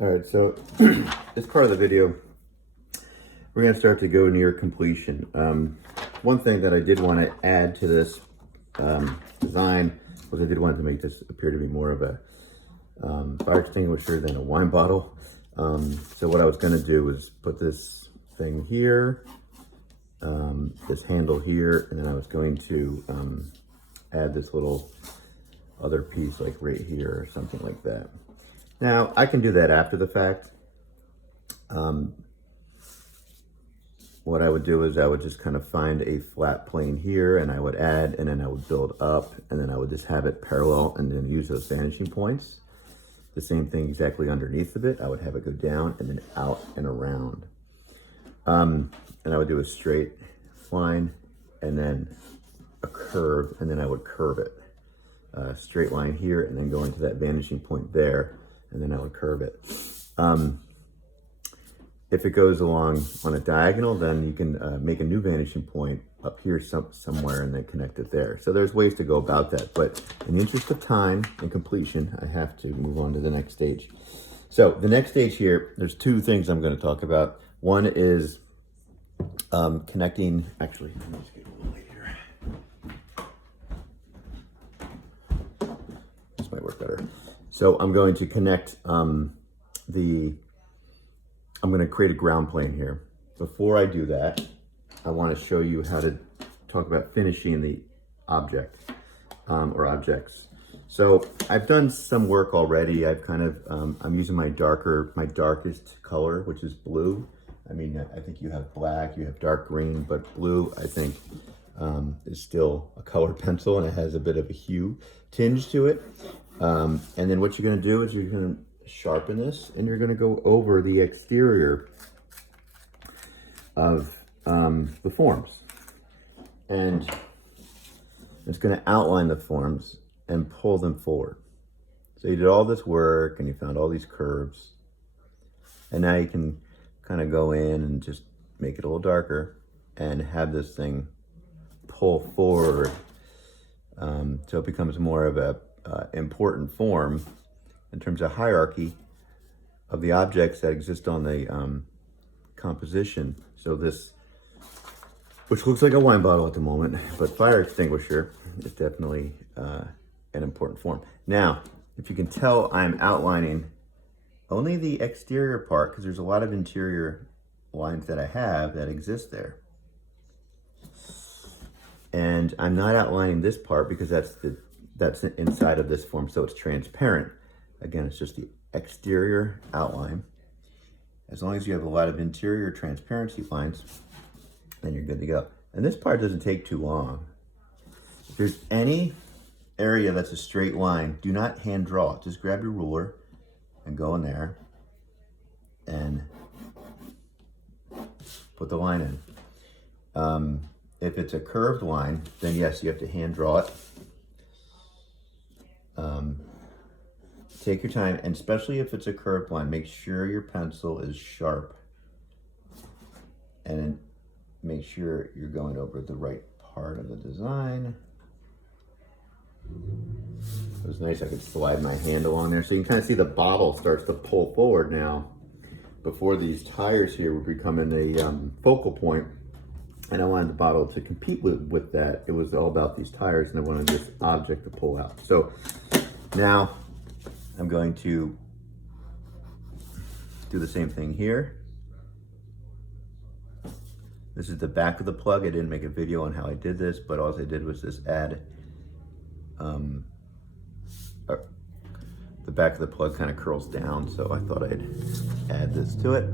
All right, so this part of the video, we're going to start to go near completion. One thing that I did want to add to this design was I did want to make this appear to be more of a fire extinguisher than a wine bottle. So what I was going to do was put this thing here, this handle here, and then I was going to add this little other piece like right here or something like that. Now, I can do that after the fact. What I would do is I would just kind of find a flat plane here and I would add, and then I would build up, and then I would just have it parallel and then use those vanishing points. The same thing exactly underneath of it. I would have it go down and then out and around. And I would do a straight line and then a curve, and then I would curve it. Straight line here and then go into that vanishing point there, and then I would curve it. If it goes along on a diagonal, then you can make a new vanishing point up here somewhere and then connect it there. So there's ways to go about that, but in the interest of time and completion, I have to move on to the next stage. So the next stage here, there's two things I'm going to talk about. One is connecting, actually, let me just get a little light here. This might work better. So I'm going to connect I'm going to create a ground plane here. Before I do that, I want to show you how to talk about finishing the object or objects. So I've done some work already. I've kind of, I'm using my darkest color, which is blue. I mean, I think you have black, you have dark green, but blue, I think, is still a colored pencil, and it has a bit of a hue tinge to it. And then what you're going to do is you're going to sharpen this, and you're going to go over the exterior of the forms, and it's going to outline the forms and pull them forward. So you did all this work and you found all these curves, and now you can kind of go in and just make it a little darker and have this thing pull forward, so it becomes more of a important form in terms of hierarchy of the objects that exist on the composition. So this, which looks like a wine bottle at the moment, but fire extinguisher is definitely an important form. Now, if you can tell, I'm outlining only the exterior part because there's a lot of interior lines that I have that exist there. And I'm not outlining this part because that's inside of this form, so it's transparent. Again, it's just the exterior outline. As long as you have a lot of interior transparency lines, then you're good to go. And this part doesn't take too long. If there's any area that's a straight line, do not hand draw it. Just grab your ruler and go in there and put the line in. If it's a curved line, then yes, you have to hand draw it. Take your time, and especially if it's a curved line, make sure your pencil is sharp, and make sure you're going over the right part of the design. It was nice, I could slide my handle on there. So you can kind of see the bottle starts to pull forward now. Before, these tires here were becoming a focal point, and I wanted the bottle to compete with that. It was all about these tires, and I wanted this object to pull out. So now I'm going to do the same thing here. This is the back of the plug. I didn't make a video on how I did this, but all I did was just add, the back of the plug kind of curls down, so I thought I'd add this to it.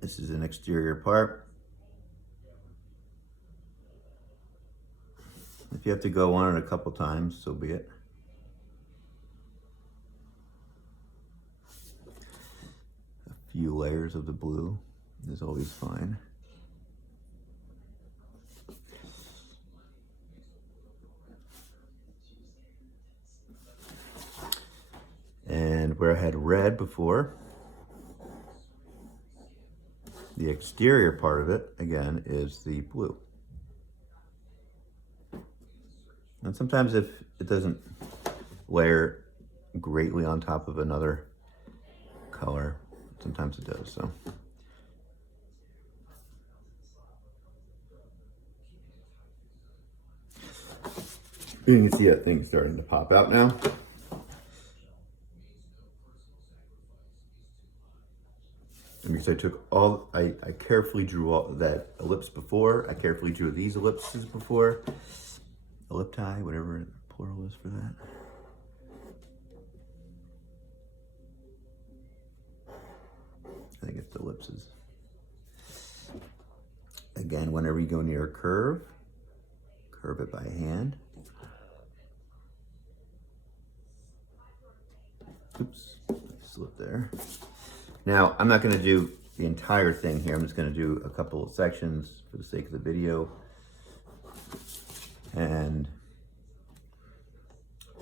This is an exterior part. If you have to go on it a couple times, so be it. A few layers of the blue is always fine. And where I had red before, The exterior part of it, again, is the blue. And sometimes if it doesn't layer greatly on top of another color, sometimes it does, so. You can see that thing starting to pop out now. And because I took all, I carefully drew all that ellipse before, I carefully drew these ellipses before, ellipti, whatever plural is for that. I think it's ellipses. Again, whenever you go near a curve it by hand. Oops, slip there. Now, I'm not going to do the entire thing here. I'm just going to do a couple of sections for the sake of the video. And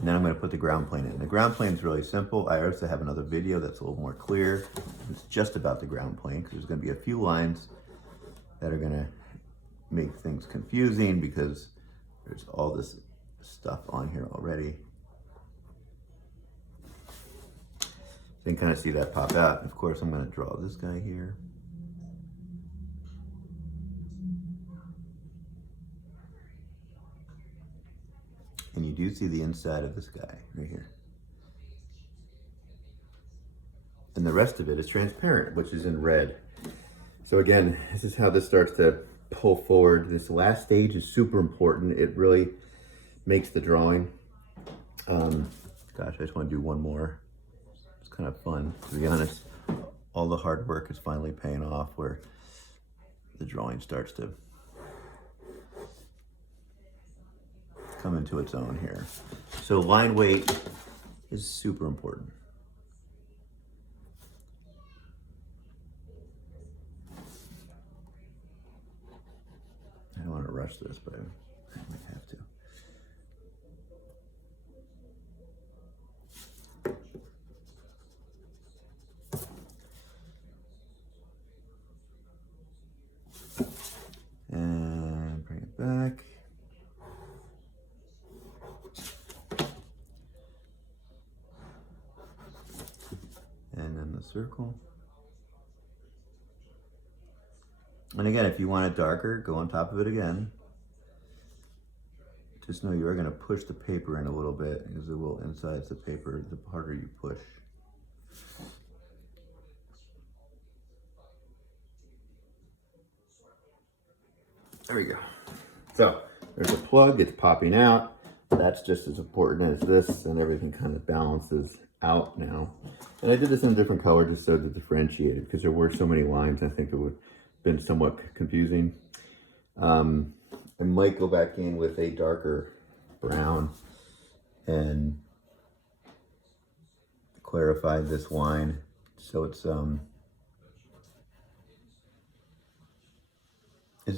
then I'm going to put the ground plane in. The ground plane is really simple. I also have another video that's a little more clear. It's just about the ground plane because there's going to be a few lines that are going to make things confusing because there's all this stuff on here already. So you can kind of see that pop out. Of course, I'm going to draw this guy here. And you do see the inside of this guy right here. And the rest of it is transparent, which is in red. So again, this is how this starts to pull forward. This last stage is super important. It really makes the drawing. Gosh, I just want to do one more. It's kind of fun, to be honest. All the hard work is finally paying off where the drawing starts to come into its own here. So line weight is super important. I don't want to rush this, but I might have to. And bring it back. And then the circle. And again, if you want it darker, go on top of it again. Just know you are going to push the paper in a little bit because it will insides the paper the harder you push. There we go. So there's a plug, it's popping out. That's just as important as this, and everything kind of balances out now. And I did this in a different color just so to differentiate it because there were so many lines. I think it would have been somewhat confusing. I might go back in with a darker brown and clarify this line so it's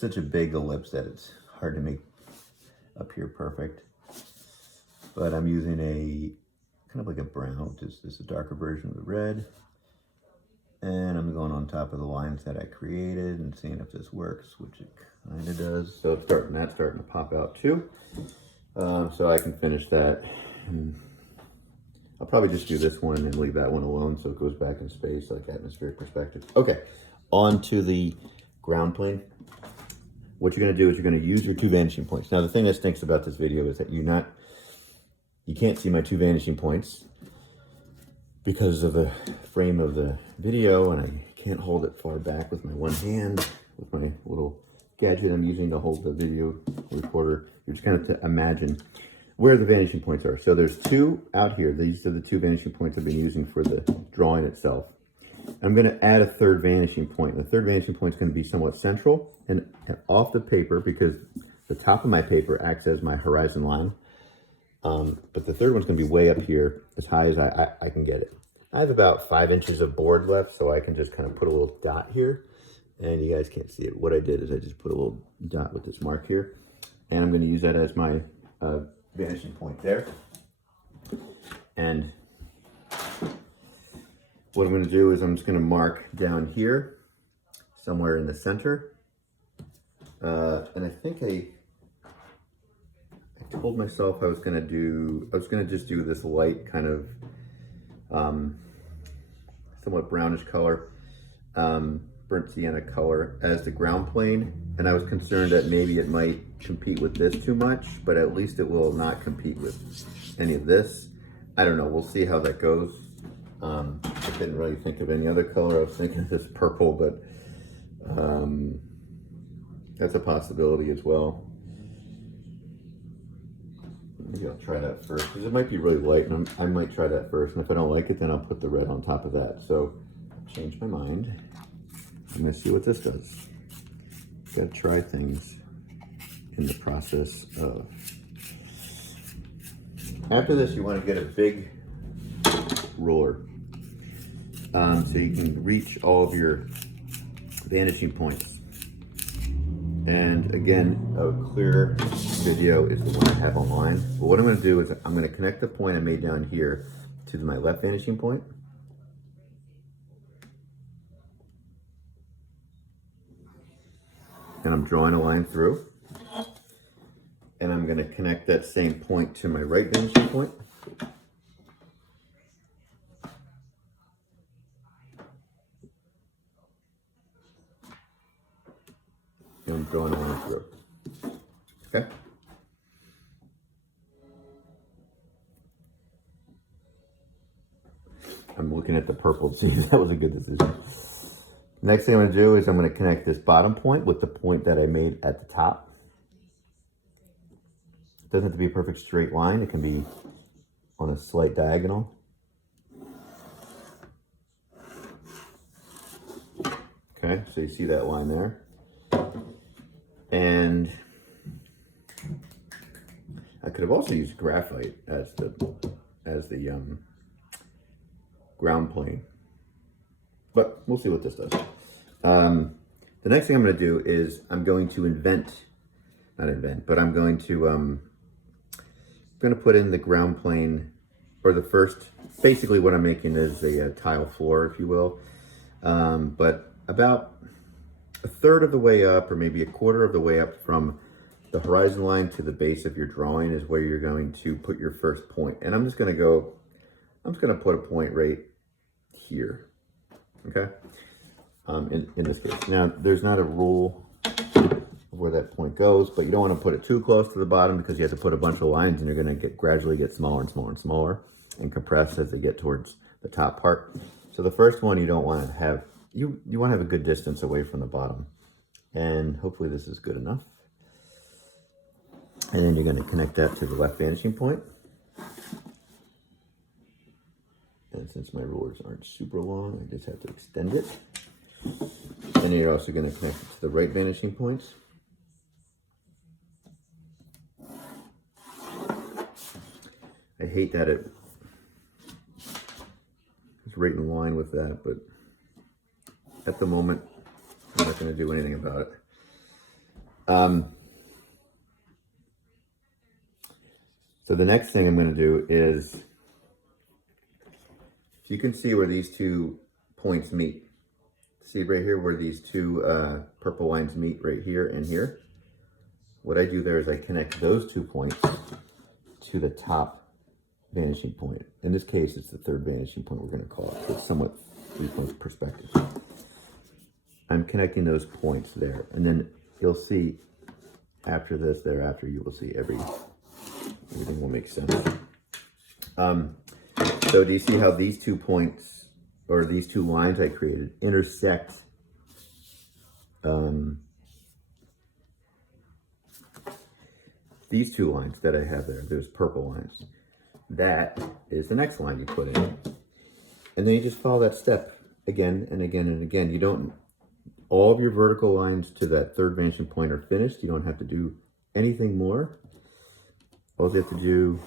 such a big ellipse that it's hard to make appear perfect. But I'm using a kind of like a brown, just this is a darker version of the red. And I'm going on top of the lines that I created and seeing if this works, which it kind of does. So it's starting to pop out too. So I can finish that. And I'll probably just do this one and leave that one alone so it goes back in space, like atmospheric perspective. Okay, on to the ground plane. What you're gonna do is you're gonna use your 2 vanishing points. Now the thing that stinks about this video is that you can't see my 2 vanishing points because of the frame of the video, and I can't hold it far back with my one hand with my little gadget I'm using to hold the video recorder. You're just kind of to imagine where the vanishing points are. So there's 2 out here. These are the 2 vanishing points I've been using for the drawing itself. I'm going to add a 3rd vanishing point. The 3rd vanishing point is going to be somewhat central and off the paper because the top of my paper acts as my horizon line. But the 3rd one's going to be way up here, as high as I can get it. I have about 5 inches of board left, so I can just kind of put a little dot here. And you guys can't see it. What I did is I just put a little dot with this mark here. And I'm going to use that as my vanishing point there. And what I'm going to do is I'm just going to mark down here somewhere in the center. And I think I told myself I was gonna just do this light kind of somewhat brownish color, burnt sienna color as the ground plane. And I was concerned that maybe it might compete with this too much, but at least it will not compete with any of this. I don't know, we'll see how that goes. I didn't really think of any other color. I was thinking of this purple, but that's a possibility as well. Maybe I'll try that first, because it might be really light, and I might try that first. And if I don't like it, then I'll put the red on top of that. So, change my mind. I'm gonna see what this does. Gotta try things in the process of. After this, you want to get a big ruler, so you can reach all of your vanishing points. And again, a clear video is the one I have online. But what I'm going to do is I'm going to connect the point I made down here to my left vanishing point. And I'm drawing a line through. And I'm going to connect that same point to my right vanishing point. And I'm drawing a line through. Okay? I'm looking at the purple to see if that was a good decision. Next thing I'm going to do is I'm going to connect this bottom point with the point that I made at the top. It doesn't have to be a perfect straight line. It can be on a slight diagonal. Okay, so you see that line there. And I could have also used graphite as the ground plane, but we'll see what this does. The next thing I'm going to do is I'm going to I'm going to put in the ground plane, or the first. Basically, what I'm making is a tile floor, if you will, but about a third of the way up, or maybe a quarter of the way up from the horizon line to the base of your drawing is where you're going to put your first point. And I'm just going to put a point right here. Okay. In this case. Now, there's not a rule of where that point goes, but you don't want to put it too close to the bottom, because you have to put a bunch of lines and you're going to gradually get smaller and smaller and smaller and compress as they get towards the top part. So the first one, you don't want to have, you want to have a good distance away from the bottom. And hopefully this is good enough. And then you're going to connect that to the left vanishing point. And since my rulers aren't super long, I just have to extend it. Then you're also going to connect it to the right vanishing points. I hate that it's right in line with that, but at the moment, I'm not going to do anything about it. So the next thing I'm going to do is, if you can see where these two points meet, see right here where these two purple lines meet right here and here. What I do there is I connect those 2 points to the top vanishing point. In this case, it's the third vanishing point, we're going to call it. It's somewhat 3 points perspective. I'm connecting those points there, and then you'll see after this, thereafter, you will see everything will make sense. So do you see how these 2 points, or these 2 lines I created, intersect these 2 lines that I have there, those purple lines? That is the next line you put in. And then you just follow that step again and again and again. You don't, all of your vertical lines to that third vanishing point are finished. You don't have to do anything more. All you have to do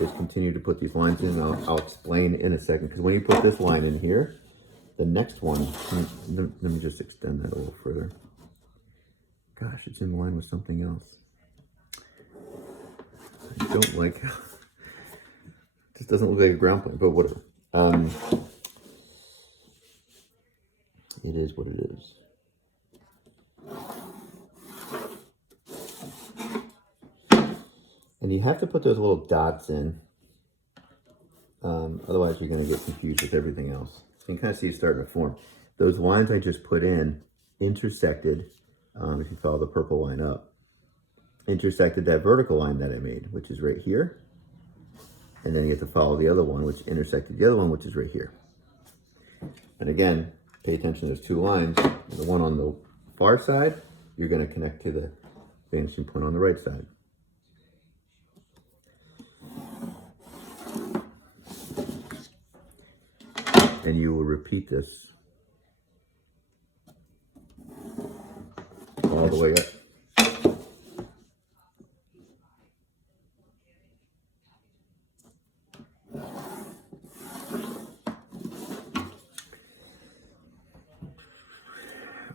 is continue to put these lines in. I'll explain in a second, because when you put this line in here, the next one, let me just extend that a little further. Gosh, it's in line with something else. I don't like how, it just doesn't look like a ground plane, but whatever. It is what it is. And you have to put those little dots in. Otherwise you're going to get confused with everything else. So you can kind of see it starting to form. Those lines I just put in intersected, if you follow the purple line up, intersected that vertical line that I made, which is right here. And then you have to follow the other one, which intersected the other one, which is right here. And again, pay attention to those two lines. The one on the far side, you're going to connect to the vanishing point on the right side. And you will repeat this all the way up.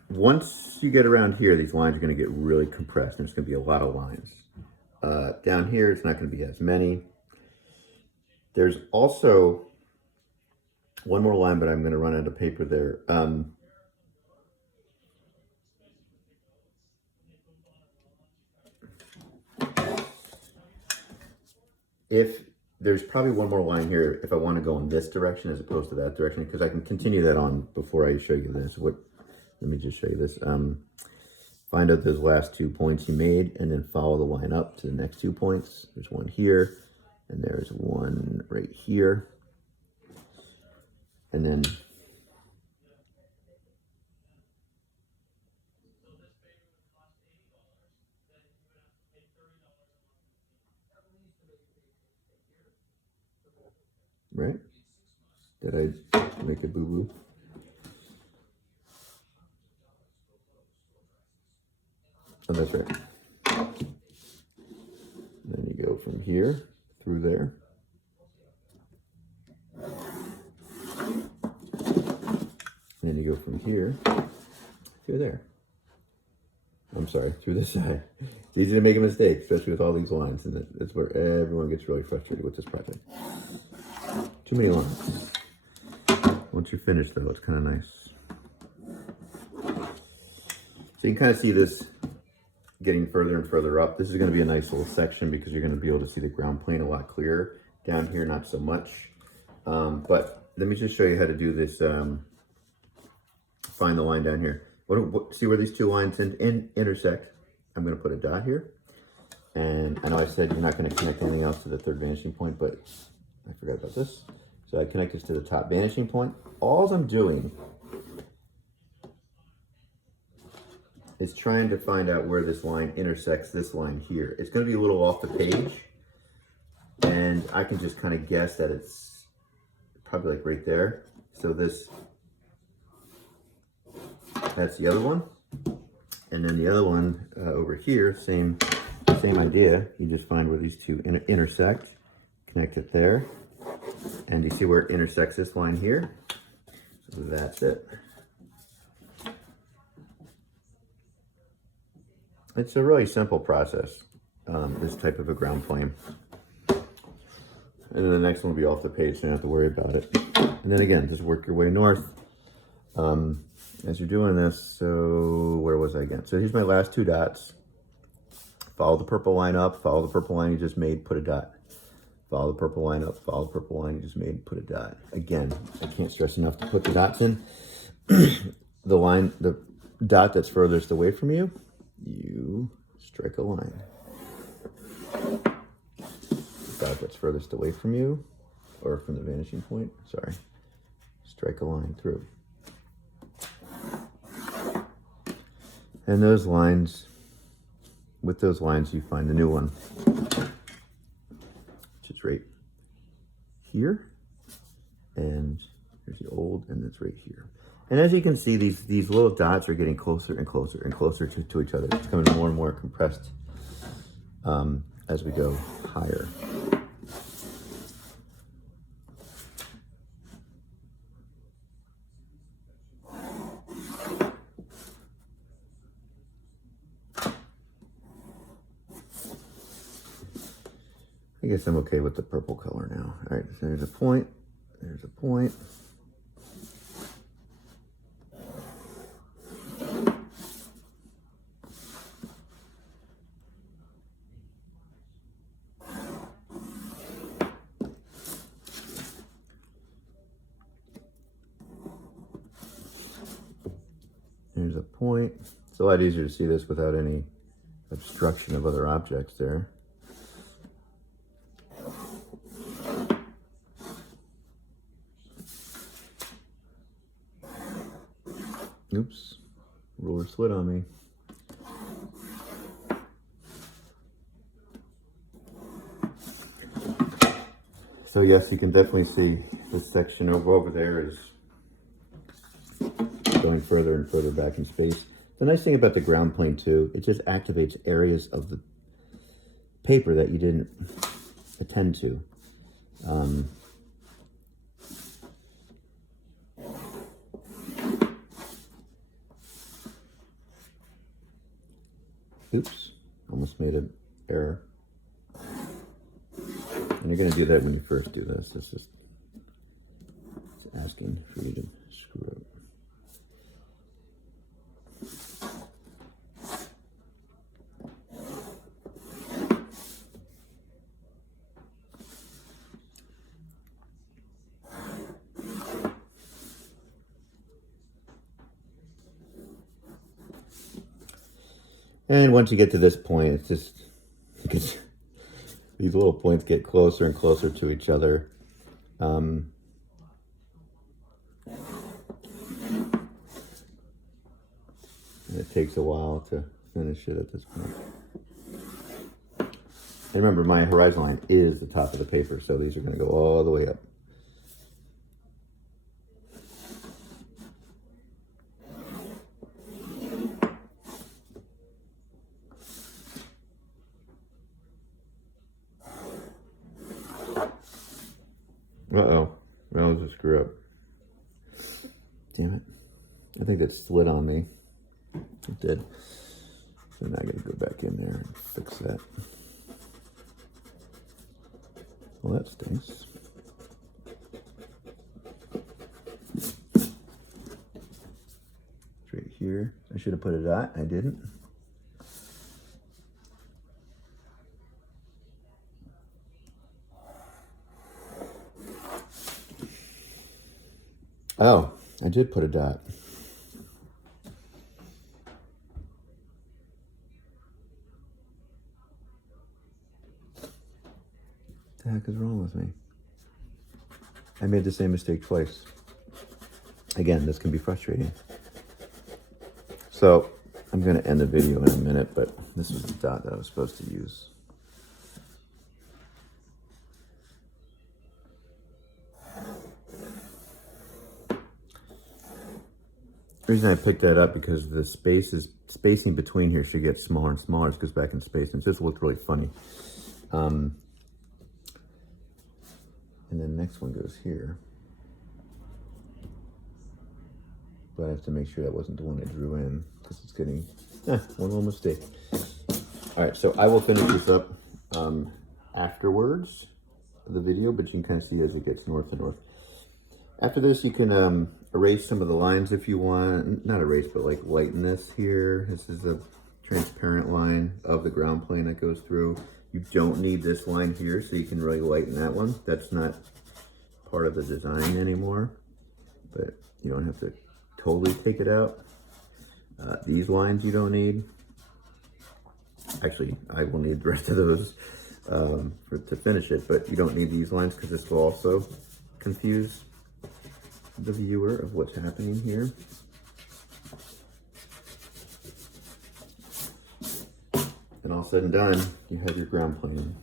Once you get around here, these lines are going to get really compressed. There's going to be a lot of lines. Down here, it's not going to be as many. There's also one more line, but I'm going to run out of paper there. If there's probably one more line here, if I want to go in this direction as opposed to that direction, because I can continue that on before I show you this. Let me just show you this. Find out those last 2 points you made, and then follow the line up to the next 2 points. There's one here, and there's one right here. And then right? Did I make a boo-boo? Oh, that's right. Then you go from here through there. And then you go from here through there. I'm sorry, through this side. It's easy to make a mistake, especially with all these lines, and that's where everyone gets really frustrated with this project. Too many lines. Once you're finished, though, it's kind of nice. So you can kind of see this getting further and further up. This is going to be a nice little section because you're going to be able to see the ground plane a lot clearer. Down here, not so much. But let me just show you how to do this. Find the line down here. See where these two lines intersect? I'm going to put a dot here. And I know I said you're not going to connect anything else to the third vanishing point, but I forgot about this. So I connect this to the top vanishing point. All I'm doing is trying to find out where this line intersects this line here. It's going to be a little off the page, and I can just kind of guess that it's probably like right there. So that's the other one. And then the other one over here, same idea. You just find where these two intersect, connect it there. And you see where it intersects this line here? So that's it. It's a really simple process, this type of a ground plane. And then the next one will be off the page, so you don't have to worry about it. And then again, just work your way north as you're doing this. So where was I again? So here's my last 2 dots. Follow the purple line up, follow the purple line you just made, put a dot. Follow the purple line up, follow the purple line you just made, put a dot. Again, I can't stress enough to put the dots in. The dot that's furthest away from you, you strike a line. The dot that's furthest away from you, or from the vanishing point, sorry, strike a line through. And those lines, with those lines, you find the new one, which is right here, and here's the old, and it's right here. And as you can see, these little dots are getting closer and closer and closer to each other. It's becoming more and more compressed as we go higher. I guess I'm okay with the purple color now. All right, so there's a point, there's a point. point. It's a lot easier to see this without any obstruction of other objects there. Oops, ruler slid on me. So yes, you can definitely see this section over there is going further and further back in space. The nice thing about the ground plane too, it just activates areas of the paper that you didn't attend to. Oops, almost made an error. And you're going to do that when you first do this. It's asking for you to screw up. And once you get to this point, it's just because these little points get closer and closer to each other. And it takes a while to finish it at this point. And remember, my horizon line is the top of the paper, so these are going to go all the way up. Uh-oh, that was a screw up. Damn it. I think that slid on me. It did. So now I gotta go back in there and fix that. Well, that stinks. It's right here. I should have put a dot. I didn't. Oh, I did put a dot. What the heck is wrong with me? I made the same mistake twice. Again, this can be frustrating. So, I'm going to end the video in a minute, but this was the dot that I was supposed to use. The reason I picked that up because the spacing between here should get smaller and smaller as it goes back in space, and it just looked really funny. And then the next one goes here. But I have to make sure that wasn't the one I drew in because it's getting one little mistake. All right, so I will finish this up afterwards of the video, but you can kind of see as it gets north and north. After this, you can erase some of the lines if you want. Not erase, but like lighten this here. This is a transparent line of the ground plane that goes through. You don't need this line here, so you can really lighten that one. That's not part of the design anymore, but you don't have to totally take it out. These lines you don't need. Actually, I will need the rest of those to finish it, but you don't need these lines because this will also confuse the viewer of what's happening here. And all said and done, you have your ground plane.